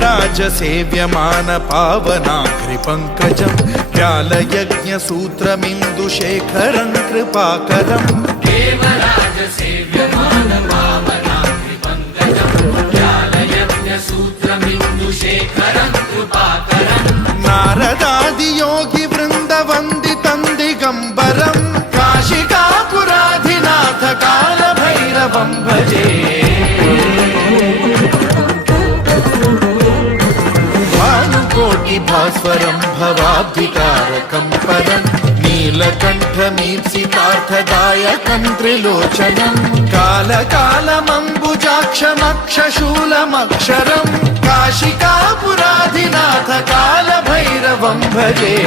देवराजसेव्यमान पावनाघ्रिपङ्कजं व्यालयज्ञसूत्रमिन्दुशेखरं कृपाकरम् देवराजसेव्यमान पावनाघ्रिपङ्कजं व्यालयज्ञसूत्रमिन्दुशेखरं कृपाकरम् नारदादियोगिवृन्दवन्दितं दिगम्बरं काशिकापुराधिनाथ कालभैरवं भजे भास्वरं भवाब्धिकारकं परं नीलकण्ठमीप्सितार्थदायकं त्रिलोचनं कालकालमम्बुजाक्षमक्षशूलमक्षरं काशिकापुराधिनाथ कालभैरवं भजे।